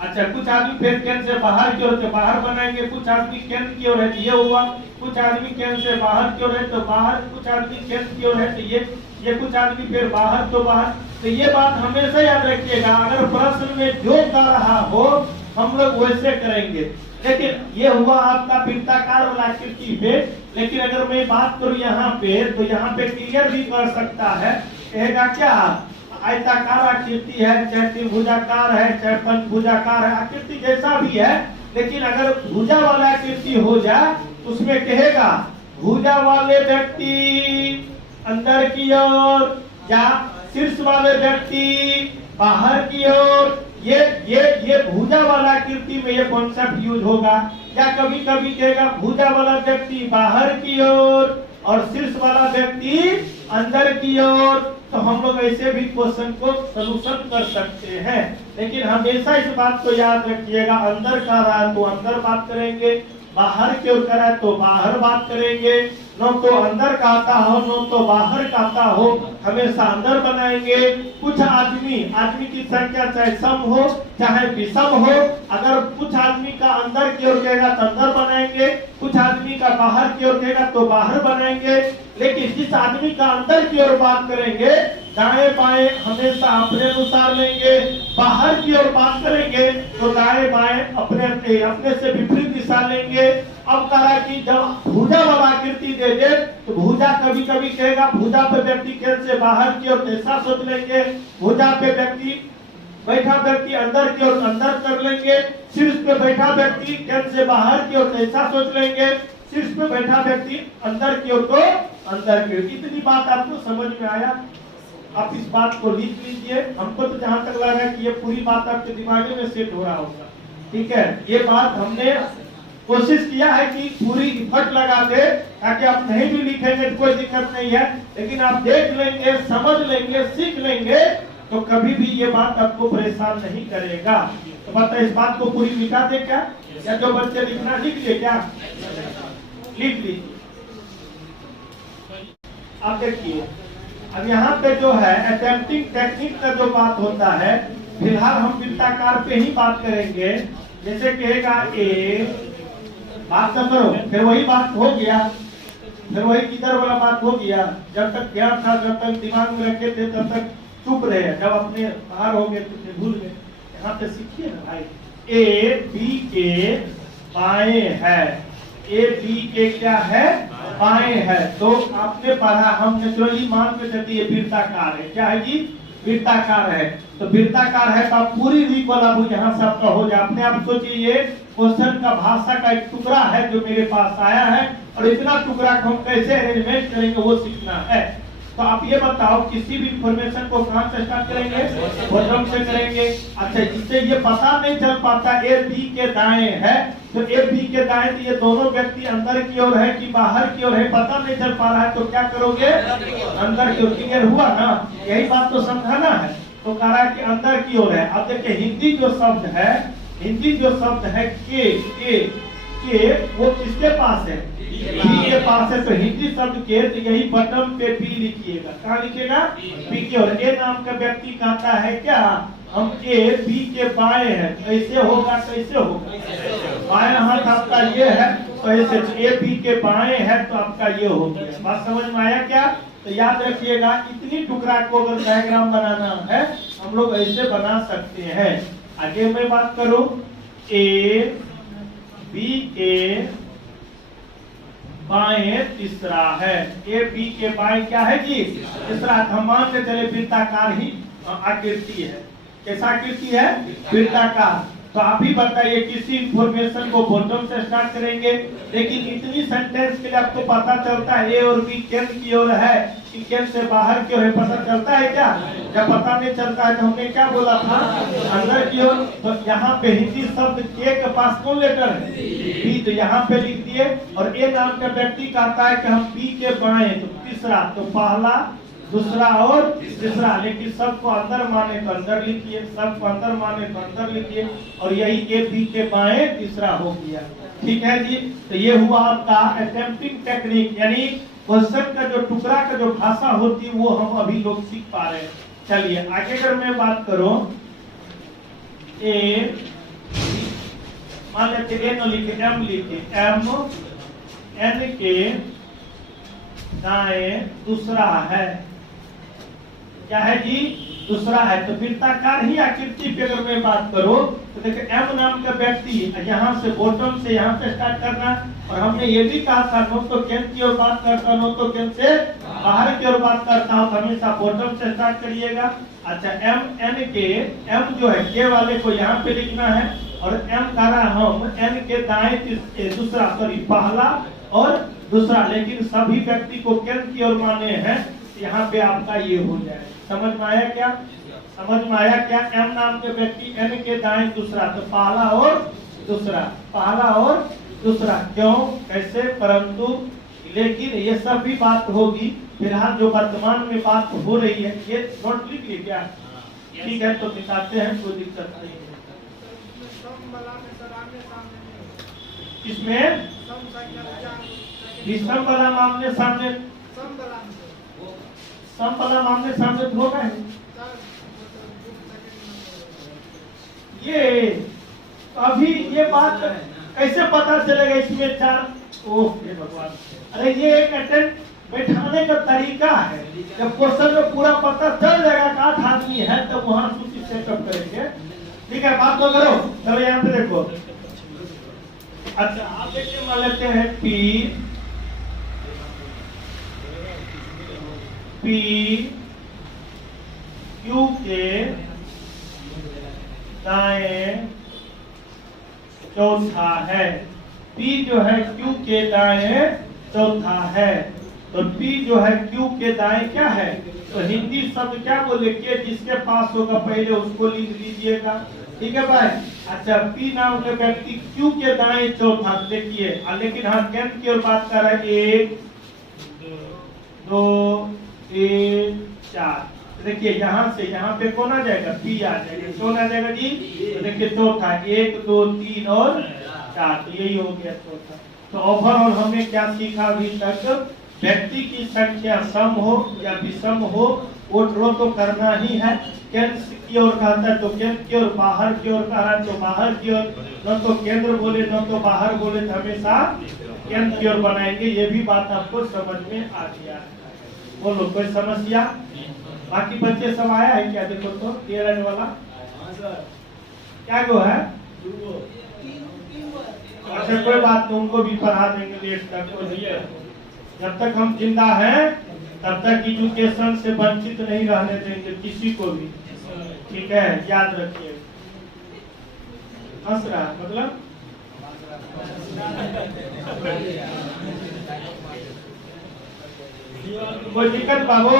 अच्छा, कुछ आदमी फिर केंद्र से बाहर की ओर से बाहर बनाएंगे, कुछ आदमी केंद्र की ओर है तो ये हुआ, कुछ आदमी केंद्र से बाहर की ओर है तो बाहर, कुछ आदमी केंद्र की ओर है तो ये कुछ आदमी फिर बाहर तो बाहर। तो ये बात हमेशा याद रखिएगा, अगर प्रश्न में जो गा रहा हो हम लोग वैसे करेंगे। लेकिन ये हुआ आपका वृत्ताकार वाला आकृति पे। लेकिन अगर मैं बात करूं यहाँ पे, तो यहाँ पे क्लियर भी कर सकता है, कहेगा क्या आयताकार आकृति है, चाहे त्रिभुजाकार है, चाहे पंचभुजाकार है, आकृति जैसा भी है। लेकिन अगर भुजा वाला आकृति हो जाए उसमें कहेगा भुजा वाले व्यक्ति अंदर की ओर या शीर्ष वाले व्यक्ति बाहर की ओर। ये भुजा वाला आकृति में ये कॉन्सेप्ट यूज होगा। या कभी कभी कहेगा भुजा वाला व्यक्ति बाहर की ओर और शीर्ष वाला व्यक्ति अंदर की ओर। तो हम लोग ऐसे भी क्वेश्चन को सलूशन कर सकते हैं। लेकिन हमेशा इस बात को याद रखिएगा, अंदर का रहा तो अंदर बात करेंगे, बाहर की ओर करा तो बाहर बात करेंगे। न तो अंदर का आता हो न तो बाहर का आता हो, हमेशा अंदर बनाएंगे। कुछ आदमी की संख्या चाहे सम हो चाहे विषम हो, अगर कुछ आदमी का अंदर की ओर कहेगा तो अंदर बनाएंगे, कुछ आदमी का बाहर की ओर कहेगा तो बाहर बनाएंगे। लेकिन जिस आदमी का अंदर की ओर बात करेंगे दाएं बाएं हमेशा अपने अनुसार लेंगे, बाहर की ओर बात करेंगे तो दाएं बाएं अपने से विपरीत दिशा लेंगे। अब कहा कि जब भुजा वाला आकृति दे दे तो भुजा कभी कभी कहेगा भुजा पे व्यक्ति केंद्र से बाहर की ओर ऐसा सोच लेंगे, भुजा पे व्यक्ति बैठा व्यक्ति अंदर की ओर अंदर कर लेंगे, शीर्ष पे बैठा व्यक्ति केंद्र से बाहर की ओर ऐसा सोच लेंगे, शीर्ष पे बैठा व्यक्ति अंदर की ओर तो अंदर की ओर। इतनी बात आपको समझ में आया? आप इस बात को लिख लीजिए। हमको तो जहां तक लगा कि ये पूरी बात आपके दिमाग में सेट हो रहा होगा। ठीक है, ये बात हमने कोशिश किया है कि पूरी इफर्ट लगा दे, ताकि आप नहीं भी लिखेंगे तो कोई दिक्कत नहीं है, लेकिन आप देख लेंगे, समझ लेंगे, सीख लेंगे तो कभी भी ये बात आपको परेशान नहीं करेगा। तो बता इस बात को पूरी मिटा दे क्या, या जो बच्चे लिखना लिख लिए क्या, लिख लीजिए। आप देखिए अब यहाँ पे जो है अटेम्प्टिंग टेक्निक का जो बात होता है, फिलहाल हम वृत्ताकार पे ही बात करेंगे। जैसे कहेगा ए, बात तो करो, फिर वही बात हो गया, फिर वही किधर वाला बात हो गया। जब तक ध्यान था, जब तक दिमाग में रखे थे तब तक चुप रहे, जब अपने बाहर हो गए तो भूल गए। यहाँ पे सीखिए ना भाई, ए बी के बाएं है, ए बी के क्या है बाएं है। तो आपने पढ़ा, हम नेचुरली मान के चलते ये वृत्ताकार है। क्या है जी, वृत्ताकार है। तो वृत्ताकार है तो पूरी रीक वाला भुज यहाँ सबका हो जाए। अपने आप सोचिए ये क्वेश्चन का भाषा का एक टुकड़ा है जो मेरे पास आया है, और इतना टुकड़ा को हम कैसे अरेंजमेंट करेंगे वो सीखना है। तो आप ये बताओ किसी भी इंफॉर्मेशन को कहां से स्टार्ट करेंगे, बॉटम से करेंगे। अच्छा, जिससे ये पता नहीं चल पाता ए बी के दाएं है, तो ए बी के दाएं तो ये दोनों व्यक्ति अंदर की ओर है कि बाहर की ओर है, पता नहीं चल पा रहा है, तो क्या करोगे, अंदर की ओर। क्लियर हुआ ना, यही बात तो समझाना है। तो कह रहा है कि अंदर की ओर है। अब देखिए हिंदी जो शब्द है, के वो किसके पास है, बी के पास है। तो हिंदी शब्द के तो यही बटन पे बी लिखिएगा। कहाँ लिखिएगा, बी के। और ए नाम का व्यक्ति कहता है क्या, हम ए बी के बाएं हैं, कैसे होगा, कैसे होगा, बाएं हाथ आपका ये है तो ऐसे, ए बी के बाएं है तो आपका ये हो गया। बात समझ में आया क्या? तो याद रखिएगा, इतनी टुकड़ा को अगर डायग्राम बनाना है हम लोग ऐसे बना सकते हैं। आगे मैं बात करूं, ए बी के बाएं तीसरा है, ए बी के बाएं क्या है जी, तीसरा। हम मान के चले वृत्ताकार ही आकृति है। कैसा आकृति है, वृत्ताकार। तो आप ही बताइए किसी इंफॉर्मेशन को बॉटम से स्टार्ट करेंगे, लेकिन इतनी सेंटेंस के लिए आपको पता चलता है ए और बी केंद्र की ओर है कि केंद्र से बाहर की ओर है, पता चलता है क्या? जब पता नहीं चलता है तो हमने क्या बोला था, अंदर की ओर। तो यहाँ पे हिंदी शब्द के पास कौन लेटर है? बी, तो यहाँ पे लिख दिए। और ए नाम का व्यक्ति कहता है कि हम बी के बाएं, तो तीसरा, तो पहला, दूसरा और तीसरा, लेकिन सबको अंदर माने तो अंदर लिखिए, सबको अंदर माने तो अंदर लिखिए, और यही ए बी के बाएं तीसरा हो गया। ठीक है जी। तो ये हुआ आपका अटेम्प्टिंग टेक्निक, यानी क्वेश्चन का जो टुकड़ा का जो भाषा होती है वो हम अभी लोग सीख पा रहे हैं। चलिए आगे अगर मैं बात करूं, ए मान लेते ए न लिखे, एम लिखे, एम एन के दाएं दूसरा है, क्या है जी? दूसरा है। तो वृत्ताकार ही आकृति पे अगर मैं बात करूं तो देखिए एम नाम का व्यक्ति यहाँ से बॉटम से यहाँ पे स्टार्ट करना, और हमने ये भी कहा था नो तो केंद्र की ओर बात करता, नो तो केंद्र से बाहर की ओर बात करता हूँ, हमेशा बॉटम से स्टार्ट करिएगा। अच्छा, एम एन के, एम जो है के वाले को यहाँ पे लिखना है, और एम का हम एन के दाएं दूसरा, सॉरी पहला और दूसरा, लेकिन सभी व्यक्ति को केंद्र की ओर माने हैं, यहाँ पे आपका ये हो जाए। समझ में आया क्या? समझ में आया क्या? एम नाम के व्यक्ति एन के दाएं दूसरा, तो पहला और दूसरा, पहला और दूसरा, क्यों, कैसे, परंतु, लेकिन, ये सब भी बात होगी। फिलहाल जो वर्तमान में बात हो रही है ये नोट लिख लीजिए क्या? ठीक है, तो बताते हैं, कोई दिक्कत नहीं है। इसमें विषम वाला मामले सामने, सम वाला मामले सामने होगा है। ये अभी ये बात कैसे पता चलेगा इसमें चार? ओह भगवान, अरे ये एक अटेम्प्ट बैठाने का तरीका है। जब क्वेश्चन में पूरा पता चल जाएगा कि 8 आदमी है तब तो वहां सूची सेटअप करेंगे। ठीक है, बात तो करो। चलो यहाँ पे देखो। अच्छा, आप देखिए, मान लेते हैं पी क्यू के दाएं चौथा है। P जो है Q के दाएं चौथा है, तो P जो है Q के दाएं क्या है? तो हिंदी शब्द क्या बोले के जिसके पास होगा पहले उसको लिख लीजिएगा। ठीक है भाई। अच्छा, P नाम के व्यक्ति Q के दाएं चौथा, देखिए, लेकिन हाँ केंद्र की ओर बात कर रहा है, 1 2 3 4। देखिए यहाँ से यहाँ पे कौन आ जाएगा? P आ जाएगा। कौन आ जाएगा जी? तो देखिए चौथा, 1 2 3 और 4, तो यही हो गया चौथा। तो ओवरऑल हमने क्या सीखा अभी तक? व्यक्ति की संख्या सम हो या विषम हो वो ड्रॉ तो करना ही है। केंद्र की ओर कहता है तो केंद्र की ओर, बाहर की ओर कह रहा है तो बाहर की ओर, न तो केंद्र बोले न तो बाहर बोले, तो हमेशा केंद्र की ओर बनाएंगे। ये भी बात आपको समझ में आ गया। बोलो, कोई समस्या? बाकी बच्चे सब आया है क्या? देखो तो केरल वाला क्या गो है? अच्छा, कोई बात नहीं, उनको भी पढ़ा देंगे लेट तक। जब तक हम जिंदा हैं तब तक एजुकेशन से वंचित नहीं रहने देंगे किसी को भी। ठीक है, याद रखिए। हंस रहा मतलब कोई दिक्कत बाबू?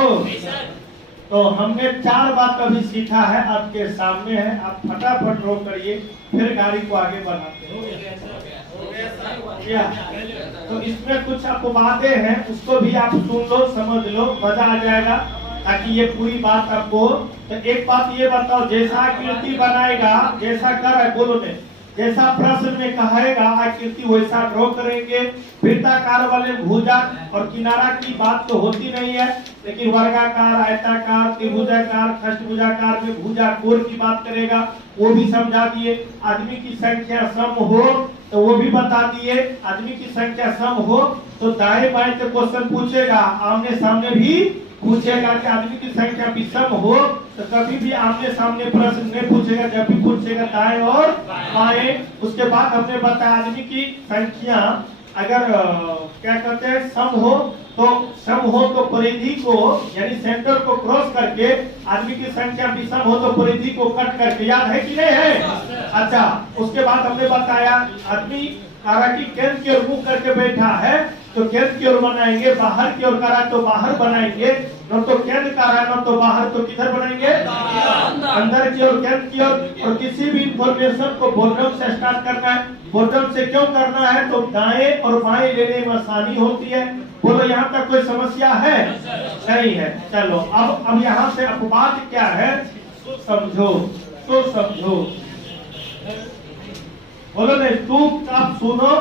तो हमने 4 बात अभी सीखा है, आपके सामने है, आप फटाफट ड्रॉ करिए, फिर गाड़ी को आगे बढ़ाते हैं। तो इसमें कुछ अपवादें हैं, उसको भी आप सुन लो, समझ लो, मजा आ जाएगा, ताकि ये पूरी बात आपको। तो एक बात ये बताओ, जैसा आकृति बनाएगा, जैसा कर है बोलो ने, जैसा प्रश्न में कहेगा आकृति वैसा ड्रॉ करेंगे। वृत्ताकार वाले भुजा और किनारा की बात तो होती नहीं है, लेकिन वर्गाकार, आयताकार, त्रिभुजाकार, खष्टभुजाकार में भुजा कोर की बात करेगा, वो भी समझा दिए। आदमी की संख्या सम हो तो वो भी बता दिए। आदमी की संख्या सम हो तो दाएं बाएं से क्वेश्चन पूछेगा, आमने सामने भी पूछेगा कि आदमी की संख्या विषम हो तो कभी भी आमने सामने प्रश्न नहीं पूछेगा, जब भी पूछेगा दाएं और बाएं। उसके बाद हमने बताया आदमी की संख्या अगर क्या कहते हैं सम हो तो सम हो तो परिधि को यानी सेंटर को क्रॉस करके आदमी की संख्या विषम हो तो परिधि को कट करके, याद है कि नहीं है? अच्छा, उसके बाद हमने बताया आदमी कारा की केंद्र की ओर मुंह करके बैठा है तो केंद्र की ओर बनाएंगे, बाहर की ओर करा तो बाहर बनाएंगे, न तो केंद्र करा न तो बाहर, तो किधर बनाएंगे? अंदर की ओर, केंद्र की ओर। और किसी भी इंफॉर्मेशन को बॉटम से स्टार्ट करना है। बॉटम से क्यों करना है? तो दाएं और बाएं लेने में आसानी होती है। बोलो यहाँ तक कोई समस्या है? नहीं है। चलो अब यहाँ से अपवाद क्या है तो समझो, तो समझो। बोलो नहीं, तू आप सुनो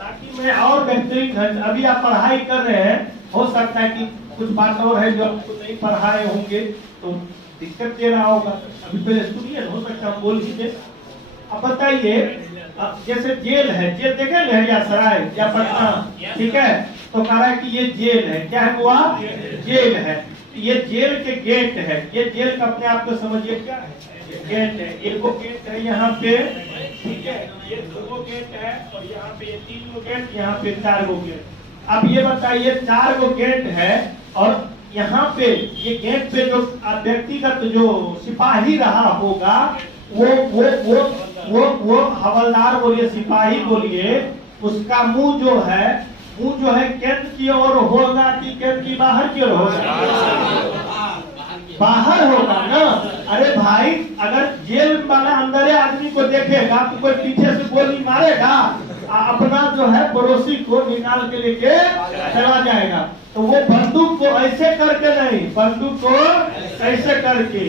ताकि मैं और बेहतरीन। अभी आप पढ़ाई कर रहे हैं, हो सकता है कि कुछ बात और है जो आपको नहीं पढ़ाए होंगे तो दिक्कत दे रहा होगा। अभी पहले सुनिए, हो सकता है बोल ही दे। अब बताइए, जैसे जेल है, जेल देखे लहरियासराय या पटना, ठीक है, तो कह रहा है कि ये जेल है। क्या है हुआ? जेल है। ये जेल के गेट है। ये जेल का अपने आप को समझिए क्या है? गेट है। एक गेट है यहाँ पे, ठीक है, ये 2 गेट है और यहाँ पे 3 गेट, यहाँ पे 4 गेट। अब ये बताइए 4 गेट है और यहाँ पे ये गेट पे जो व्यक्तिगत जो सिपाही रहा होगा वो हवलदार बोलिए, सिपाही बोलिए, उसका मुंह जो है केंद्र की ओर होगा कि केंद्र की बाहर की ओर होगा? बाहर होगा ना। अरे भाई, अगर जेल वाला अंदर आदमी को देखेगा तो कोई पीछे से गोली मारेगा, अपना जो है पड़ोसी को निकाल के लेके चला जाएगा। तो वो बंदूक को ऐसे करके नहीं, बंदूक को ऐसे करके,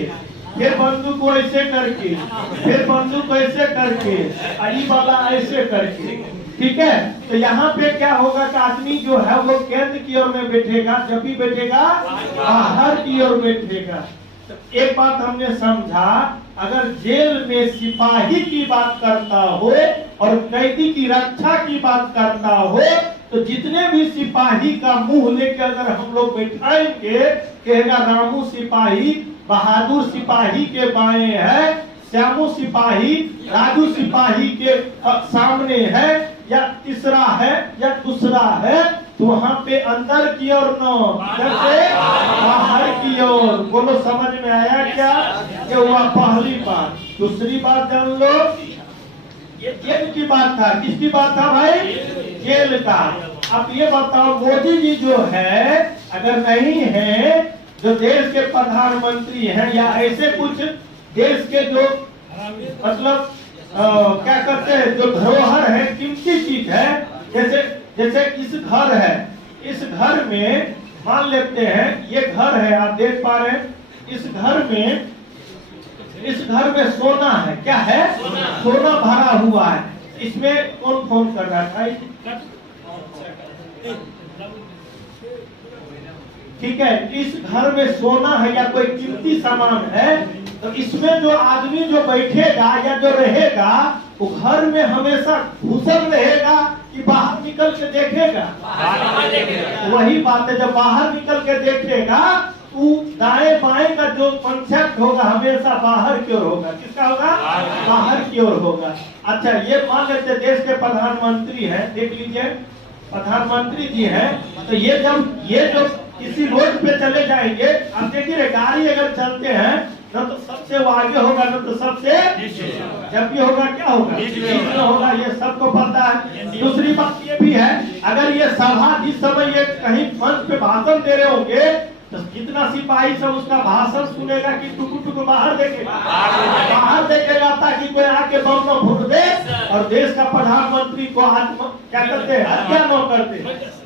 फिर बंदूक को ऐसे करके, फिर बंदूक को ऐसे करके, अली वाला ऐसे करके, ठीक है। तो यहाँ पे क्या होगा कि आदमी जो है वो केंद्र की ओर में बैठेगा, जब भी बैठेगा बाहर की ओर बैठेगा। तो एक बात हमने समझा, अगर जेल में सिपाही की बात करता हो और कैदी की रक्षा की बात करता हो तो जितने भी सिपाही का मुंह लेके अगर हम लोग बैठाएंगे, कहेगा रामू सिपाही बहादुर सिपाही के बाएं है, श्यामू सिपाही राजू सिपाही के सामने है, या तीसरा है या दूसरा है, तो वहाँ पे अंदर की ओर न बाहर की ओर। बोलो समझ में आया क्या? ये हुआ पहली बात। दूसरी बात जान लो, ये जेल की बात था। किसकी बात था भाई? जेल का। अब ये बताओ, मोदी जी जो है अगर नहीं है, जो देश के प्रधानमंत्री हैं या ऐसे कुछ देश के जो मतलब क्या करते हैं, जो धरोहर है, कीमती चीज है, जैसे इस घर है, इस घर में मान लेते हैं ये घर है, आप देख पा रहे हैं, इस घर में सोना है। क्या है? सोना भरा हुआ है। इसमें कौन फोन कर रहा था? ठीक है, इस घर में सोना है या कोई कीमती सामान है, तो इसमें जो आदमी जो बैठेगा या जो रहेगा वो घर में हमेशा घुसल रहेगा कि बाहर निकल के देखेगा? वही बात है, जब बाहर निकल के देखेगा तो दाएं बाएं का जो कॉन्सेप्ट होगा हमेशा बाहर की ओर होगा। किसका होगा? बाहर की ओर होगा। अच्छा, ये मान लेते देश के प्रधानमंत्री हैं, देख लीजिए प्रधानमंत्री जी हैं, तो ये जो किसी रोड पे चले जाएंगे, आप देखिए गाड़ी अगर चलते हैं न तो सबसे वो आगे होगा न तो सबसे, जब भी होगा क्या होगा? होगा। ये सबको पता है। दूसरी बात ये भी है, अगर ये सभा जिस समय ये कहीं मंच पे भाषण दे रहे होंगे तो कितना सिपाही सब उसका भाषण सुनेगा कि टुकु बाहर देखेगा, बाहर देखेगा ताकि कोई आके बम न फूट दे और देश का प्रधानमंत्री को क्या करते हैं, हत्या न करते।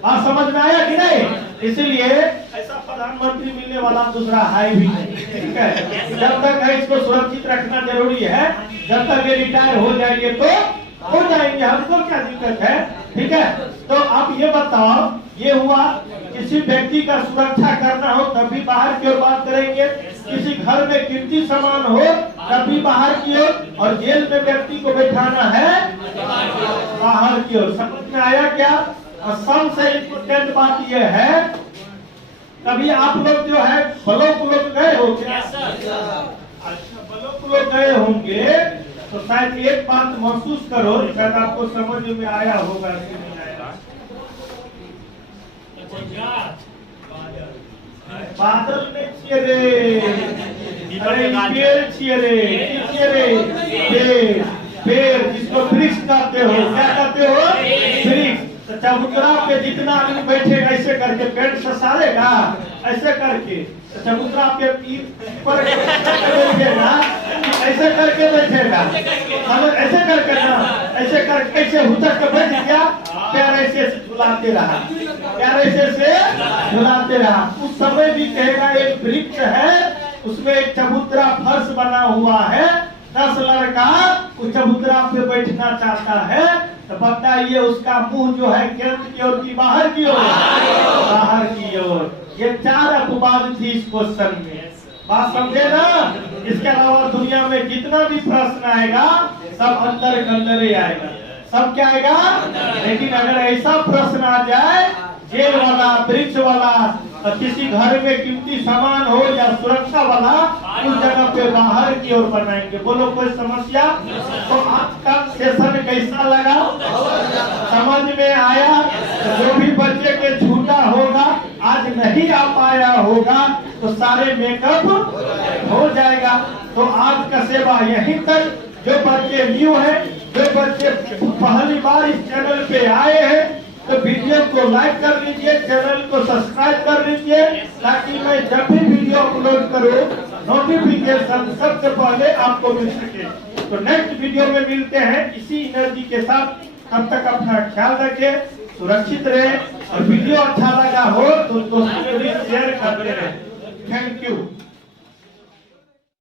आप समझ में आया कि नहीं? इसलिए ऐसा प्रधानमंत्री मिलने वाला दूसरा है भी नहीं, ठीक है। जब तक है इसको सुरक्षित रखना जरूरी है, जब तक ये रिटायर हो जाएंगे तो हो जाएंगे, हमको क्या दिक्कत है, ठीक है। तो आप ये बताओ, ये हुआ किसी व्यक्ति का सुरक्षा करना हो तब भी बाहर की ओर बात करेंगे, किसी घर में कीमती सामान हो तब भी बाहर की ओर, और जेल में व्यक्ति को बैठाना है बाहर की ओर। समझ में आया क्या? और सबसे इम्पोर्टेंट बात यह है, कभी आप लोग जो है ब्लॉक लोग गए हो क्या? अच्छा, ब्लॉक लोग गए होंगे तो शायद एक बात महसूस करो, शायद आपको समझ में आया होगा कि नहीं आया। बादल नहीं छिए रे, अरे पेड़ छिए रे, छिए रे, पेड़, पेड़ जिसको वृक्ष कहते हो, क्या कहते हो? वृक्ष। तो चबूतरा पे जितना आदमी बैठेगा ऐसे करके पेड़ ससारेगा, ऐसे करके चबूतरा पे पर बैठेगा, ऐसे करके बैठेगा, ऐसे करके ना, ऐसे करके ऐसे हुचक के बैठ गया, पैर ऐसे झुलाते रहा, पैर ऐसे से झुलाते रहा। उस समय भी कहेगा एक वृक्ष है, उसमें एक चबूतरा फर्श बना हुआ है, 10 लड़का उस चबूतरा पे बैठना चाहता है, तो बताइए उसका मुंह जो है केंद्र की ओर की बाहर की ओर? बाहर की ओर। ये 4 अपवाद थी इस क्वेश्चन में, बात समझे ना? इसके अलावा दुनिया में जितना भी प्रश्न आएगा सब अंदर के अंदर ही आएगा, सब क्या आएगा? लेकिन अगर ऐसा प्रश्न आ जाए जेल वाला, वृक्ष वाला, तो किसी घर में कीमती सामान हो या सुरक्षा वाला, उस जगह पे बाहर की ओर बनाएंगे। बोलो कोई समस्या? तो आज का सेशन कैसा लगा? समझ में आया? जो भी बच्चे के छूटा होगा, आज नहीं आ पाया होगा, तो सारे मेकअप हो जाएगा। तो आज का सेवा यहीं तक। जो बच्चे न्यू है, जो बच्चे पहली बार इस चैनल पे आए हैं, तो वीडियो को लाइक कर लीजिए, चैनल को सब्सक्राइब कर लीजिए, ताकि मैं जब भी वीडियो अपलोड करूं नोटिफिकेशन सबसे पहले आपको मिल सके। तो नेक्स्ट वीडियो में मिलते हैं इसी एनर्जी के साथ। तब तक अपना ख्याल रखें, सुरक्षित रहे, और वीडियो अच्छा लगा हो तो दोस्तों के लिए शेयर करते रहे। Thank you.